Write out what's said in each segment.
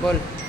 Gol.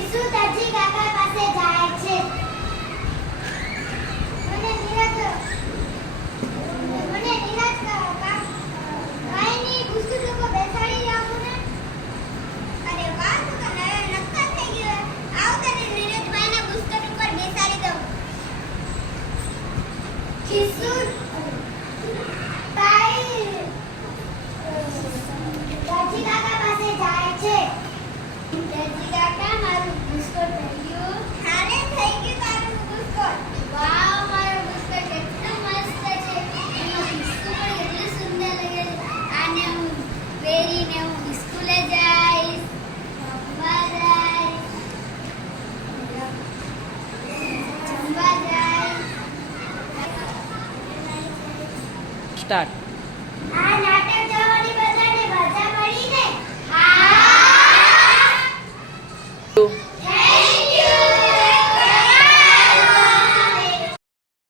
વિસુ બેસાડી રાખો ને? અરે વાહ થઈ ગયો આવ તને નિરાતભાઈના પુસ્તક ઉપર બેસાડી દઉં. ખીસુર સ્ટાર્ટ.